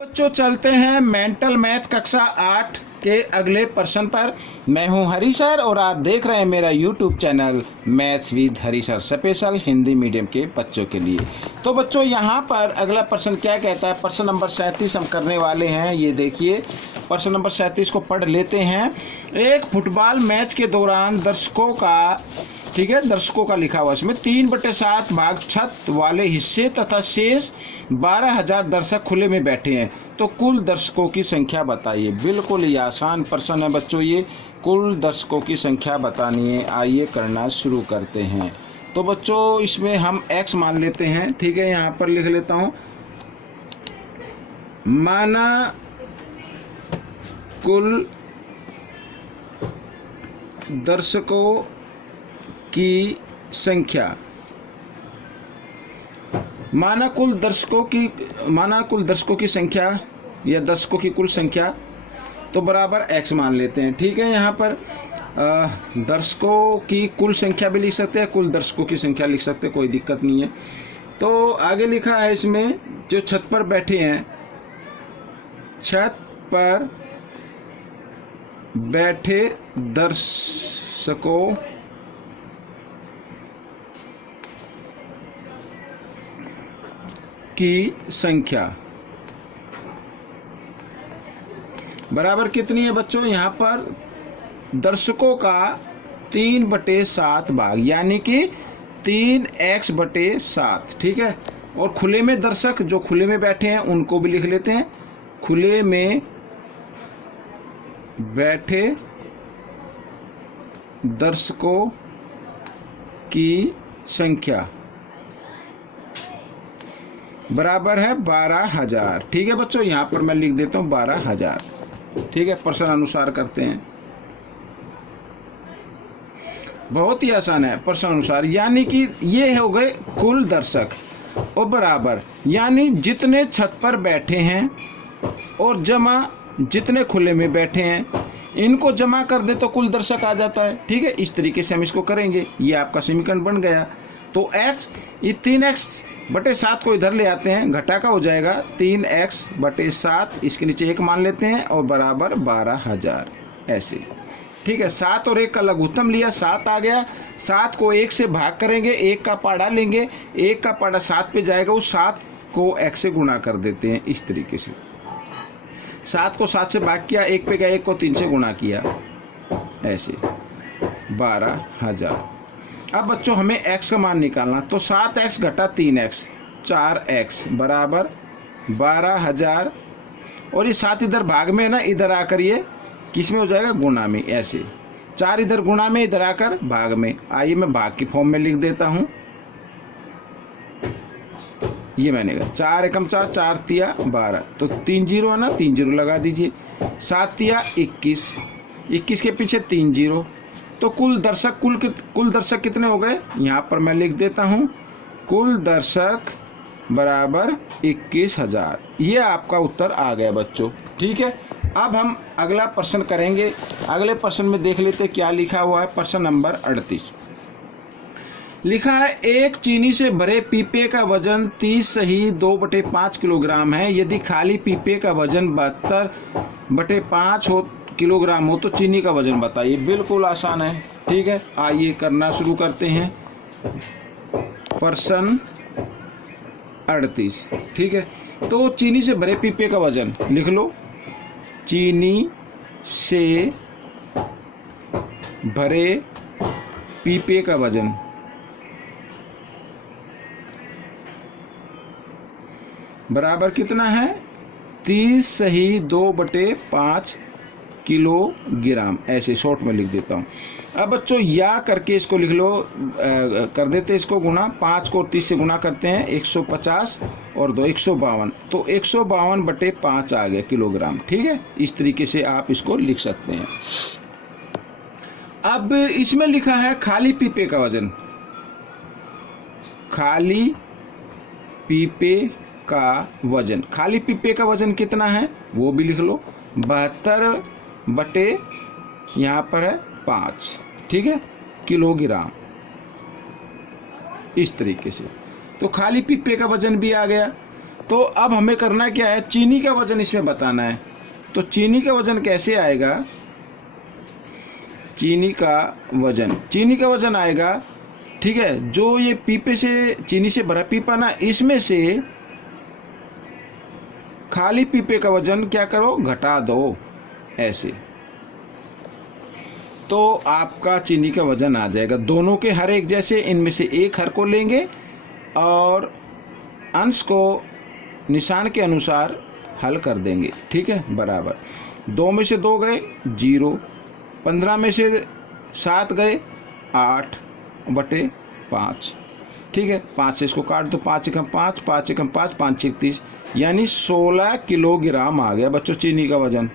बच्चों चलते हैं मेंटल मैथ कक्षा 8 के अगले प्रश्न पर। मैं हूं हरी सर और आप देख रहे हैं मेरा YouTube channel maths with Hari sir special Hindi medium के बच्चों के लिए। तो बच्चों यहां पर अगला प्रश्न क्या कहता है, प्रश्न नंबर 37 हम करने वाले हैं। ये देखिए प्रश्न नंबर 37 को पढ़ लेते हैं। एक फुटबॉल मैच के दौरान दर्शकों का लिखा हुआ इसमें 3/7 भाग छत वाले हिस्से तथा शेष 12,000 दर्शक खुले में बैठे हैं, तो कुल दर्शकों की संख्या बताइए। बिल्कुल ही आसान प्रश्न है बच्चों, ये कुल दर्शकों की संख्या बतानी है। आइए करना शुरू करते हैं। तो बच्चों इसमें हम x मान लेते हैं, ठीक है। यहाँ पर लिख लेता हूँ, माना कुल दर्शकों की संख्या, माना कुल दर्शकों की संख्या या दर्शकों की कुल संख्या, तो बराबर x मान लेते हैं, ठीक है। यहाँ पर दर्शकों की कुल संख्या भी लिख सकते हैं, कुल दर्शकों की संख्या लिख सकते हैं, कोई दिक्कत नहीं है। तो आगे लिखा है इसमें जो छत पर बैठे हैं, छत पर बैठे दर्शकों की संख्या बराबर कितनी है बच्चों। यहाँ पर दर्शकों का 3/7 भाग यानी कि 3x/7, ठीक है। और खुले में दर्शक जो खुले में बैठे हैं उनको भी लिख लेते हैं। खुले में बैठे दर्शकों की संख्या बराबर है 12,000, ठीक है बच्चों। यहाँ पर मैं लिख देता हूँ 12,000, ठीक है। प्रश्न अनुसार करते हैं, बहुत ही आसान है। प्रश्न अनुसार यानी कि ये हो गए कुल दर्शक और बराबर यानी जितने छत पर बैठे हैं और जमा जितने खुले में बैठे हैं, इनको जमा कर दे तो कुल दर्शक आ जाता है, ठीक है। इस तरीके से हम इसको करेंगे, ये आपका समीकरण बन गया। तो x, ये 3x/7 को इधर ले आते हैं, घटा का हो जाएगा 3x/7, इसके नीचे 1 मान लेते हैं और बराबर 12,000 ऐसे, ठीक है। 7 और 1 का लघुत्तम लिया, 7 आ गया। 7 को 1 से भाग करेंगे, 1 का पाड़ा लेंगे, 1 का पाड़ा 7 पे जाएगा, उस 7 को x से गुणा कर देते हैं इस तरीके से। 7 को 7 से भाग किया, 1 पे गया, 1 को 3 से गुणा किया, ऐसे 12,000। अब बच्चों हमें x का मान निकालना, तो 7x घटा 3x 4x बराबर 12,000। और ये 7 इधर भाग में है ना, इधर आकर ये किस में हो जाएगा, गुणा में, ऐसे 4 इधर गुणा में, इधर आकर भाग में। आइए मैं भाग की फॉर्म में लिख देता हूँ। ये मैंने कहा 4 एकम 4, 4 तिया 12, तो 3 जीरो है ना, 3 जीरो लगा दीजिए। 7 तिया 21, 21 के पीछे 3 जीरो, तो कुल दर्शक कितने हो गए। यहाँ पर मैं लिख देता हूँ, कुल दर्शक बराबर 21,000। ये आपका उत्तर आ गया बच्चों, ठीक है। अब हम अगला प्रश्न करेंगे। अगले प्रश्न में देख लेते क्या लिखा हुआ है। प्रश्न नंबर 38 लिखा है, एक चीनी से भरे पीपे का वजन 30 सही 2/5 किलोग्राम है। यदि खाली पीपे का वजन 72/5 किलोग्राम हो तो चीनी का वजन बताइए। बिल्कुल आसान है, ठीक है। आइए करना शुरू करते हैं। प्रश्न 38, ठीक है। तो चीनी से भरे पीपे का वजन लिख लो। चीनी से भरे पीपे का वजन बराबर कितना है, 30 सही 2/5 किलोग्राम, ऐसे शॉर्ट में लिख देता हूँ। अब बच्चों या करके इसको लिख लो, कर देते इसको गुणा। 5 को 30 से गुणा करते हैं, 150 और 2 152, तो 152/5 आ गया किलोग्राम, ठीक है। इस तरीके से आप इसको लिख सकते हैं। अब इसमें लिखा है खाली पीपे का वजन, खाली पीपे का वजन, खाली पीपे का वजन कितना है वो भी लिख लो। 72 यहाँ पर है 5, ठीक है, किलोग्राम, इस तरीके से। तो खाली पिप्पे का वजन भी आ गया। तो अब हमें करना क्या है, चीनी का वजन इसमें बताना है। तो चीनी का वजन कैसे आएगा, चीनी का वजन आएगा, ठीक है, जो ये पीपे से चीनी से भरा पीपा ना, इसमें से खाली पीपे का वजन क्या करो, घटा दो ऐसे, तो आपका चीनी का वजन आ जाएगा। दोनों के हर एक जैसे, इनमें से एक हर को लेंगे और अंश को निशान के अनुसार हल कर देंगे, ठीक है, बराबर। 2 में से 2 गए 0, 15 में से 7 गए 8/5, ठीक है, 5 से इसको काट दो, 5 एकम 5, 5 एकम 5, 5 छीक 30, यानी 16 किलोग्राम आ गया बच्चों चीनी का वजन,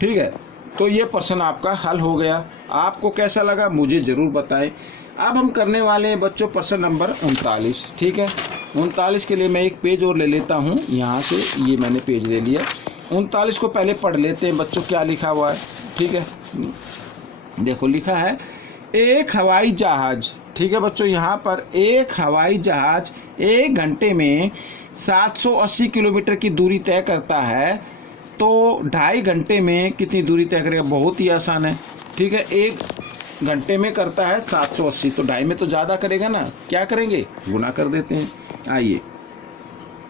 ठीक है। तो ये प्रश्न आपका हल हो गया। आपको कैसा लगा मुझे ज़रूर बताएं। अब हम करने वाले हैं बच्चों प्रश्न नंबर 39, ठीक है। 39 के लिए मैं एक पेज और ले लेता हूँ यहाँ से, ये मैंने पेज ले लिया। 39 को पहले पढ़ लेते हैं बच्चों, क्या लिखा हुआ है, ठीक है। देखो लिखा है, एक हवाई जहाज, ठीक है बच्चों, यहाँ पर एक हवाई जहाज 1 घंटे में 780 किलोमीटर की दूरी तय करता है, तो 2.5 घंटे में कितनी दूरी तय करेगा। बहुत ही आसान है, ठीक है। 1 घंटे में करता है 780, तो 2.5 में तो ज़्यादा करेगा ना, क्या करेंगे, गुना कर देते हैं। आइए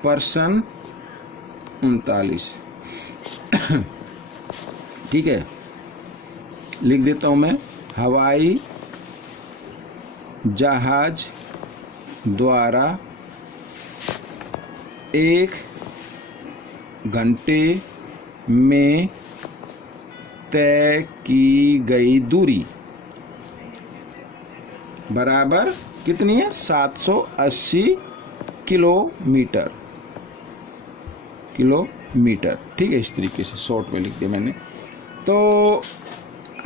प्रश्न 39 ठीक है, लिख देता हूँ मैं। हवाई जहाज द्वारा 1 घंटे में तय की गई दूरी बराबर कितनी है, 780 किलोमीटर, ठीक है। इस तरीके से शॉर्ट में लिख दिया मैंने। तो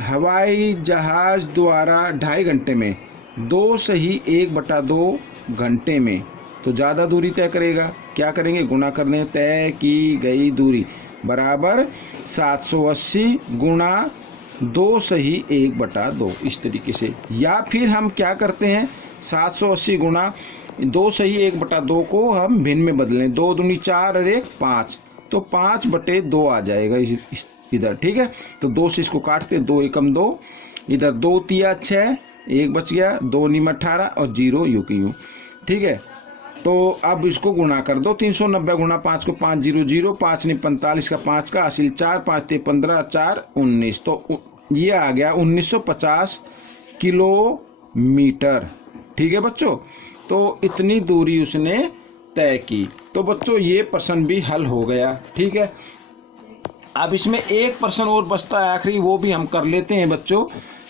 हवाई जहाज द्वारा 2.5 घंटे में, 2 सही 1/2 घंटे में, तो ज़्यादा दूरी तय करेगा, क्या करेंगे, गुना कर दें। तय की गई दूरी बराबर 780 गुणा 2 सही 1/2, इस तरीके से। या फिर हम क्या करते हैं, 780 गुणा 2 सही 1/2 को हम भिन्न में बदलें, 2 दूनी 4 और 1 5, तो 5/2 आ जाएगा इधर, ठीक है। तो 2 से इसको काटते, 2 एकम 2, इधर 2 तिया 6, 1 बच गया, 2 नीम 18 और 0 यूं की यूं, ठीक है। तो अब इसको गुणा कर दो, 390 गुणा 5 को 5 0 0, 5 ने 45 का 5 का हासिल 4, 5 ते 15, 4 19, तो ये आ गया 1950 किलोमीटर, ठीक है बच्चों। तो इतनी दूरी उसने तय की। तो बच्चों ये प्रश्न भी हल हो गया, ठीक है। अब इसमें एक प्रश्न और बचता है आखिरी, वो भी हम कर लेते हैं बच्चों।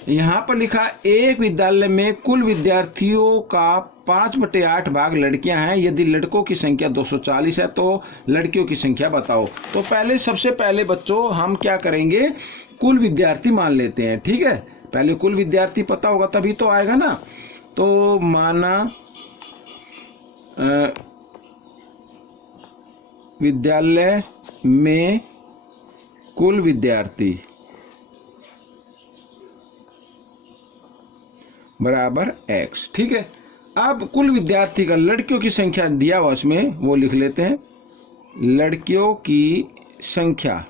यहाँ पर लिखा, एक विद्यालय में कुल विद्यार्थियों का 5/8 भाग लड़कियां हैं, यदि लड़कों की संख्या 240 है तो लड़कियों की संख्या बताओ। तो सबसे पहले बच्चों हम क्या kरेंगे, कुल विद्यार्थी मान लेते हैं, ठीक है। पहले कुल विद्यार्थी पता होगा तभी तो आएगा ना। तो माना विद्यालय में कुल विद्यार्थी बराबर x, ठीक है। अब कुल विद्यार्थी का लड़कियों की संख्या दिया हुआ उसमें, वो लिख लेते हैं। लड़कियों की संख्या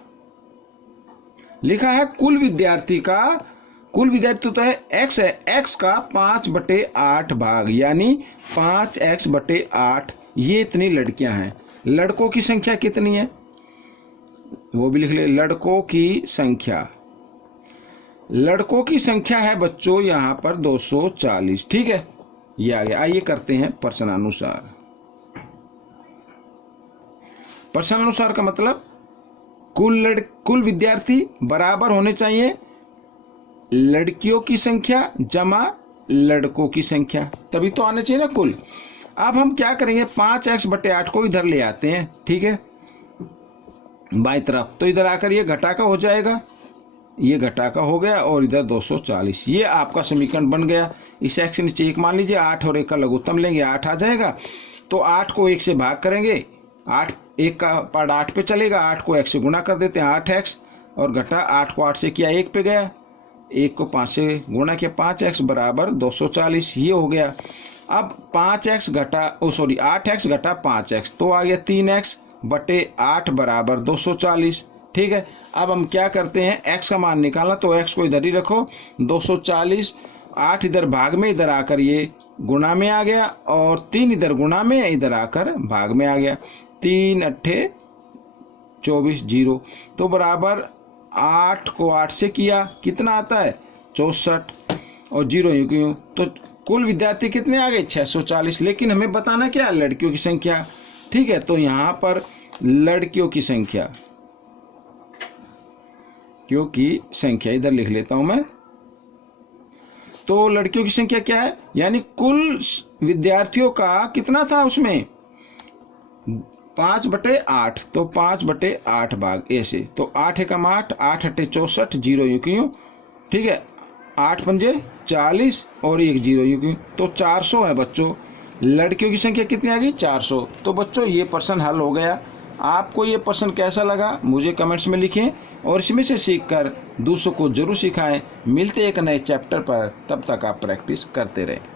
लिखा है, कुल विद्यार्थी तो है x है, x का 5/8 भाग, यानी 5x/8, ये इतनी लड़कियां हैं। लड़कों की संख्या कितनी है वो भी लिख ले। लड़कों की संख्या है बच्चों यहाँ पर 240, ठीक है। ये आ गया। आइए करते हैं प्रश्नानुसार। प्रश्नानुसार का मतलब कुल विद्यार्थी बराबर होने चाहिए लड़कियों की संख्या जमा लड़कों की संख्या, तभी तो आने चाहिए ना कुल। अब हम क्या करेंगे, 5x/8 को इधर ले आते हैं, ठीक है, बाईं तरफ। तो इधर आकर ये घटा का हो जाएगा, ये घटा का हो गया, और इधर 240। ये आपका समीकरण बन गया। इस x के नीचे 1 मान लीजिए, 8 और 1 का लघुत्तम लेंगे, 8 आ जाएगा। तो 8 को 1 से भाग करेंगे, 8 1 का पार्ट 8 पे चलेगा, 8 को x से गुणा कर देते हैं, 8x, और घटा 8 को 8 से किया 1 पे गया, 1 को 5 से गुणा किया, 5x बराबर 240, ये हो गया। अब 5x घटा 8x घटा 5x तो आ गया 3x बटे 8 बराबर 240। ठीक है, अब हम क्या करते हैं, x का मान निकालना, तो x को इधर ही रखो, 240, 8 इधर भाग में, इधर आकर ये गुणा में आ गया, और 3 इधर गुणा में, इधर आकर भाग में आ गया। 3 अट्ठे 24 0, तो बराबर 8 को 8 से किया कितना आता है 64, और 0 यूं क्यों, तो कुल विद्यार्थी कितने आ गए 640। लेकिन हमें बताना क्या, लड़कियों की संख्या। ठीक है, तो यहाँ पर लड़कियों की संख्या, क्योंकि संख्या इधर लिख लेता हूं मैं, तो लड़कियों की संख्या क्या है, यानी कुल विद्यार्थियों का कितना था उसमें 5/8, तो 5/8 भाग ऐसे, तो 8 एकम 8, 8 अट्ठे 64, 0 यूं क्यों। ठीक है, 8 पंजे 40 और 1 0 यूं क्यों, तो 400 है बच्चों। लड़कियों की संख्या कितनी आ गई 400। तो बच्चों ये प्रश्न हल हो गया। आपको ये प्रश्न कैसा लगा मुझे कमेंट्स में लिखें, और इसमें से सीखकर दूसरों को जरूर सिखाएं। मिलते एक नए चैप्टर पर, तब तक आप प्रैक्टिस करते रहें।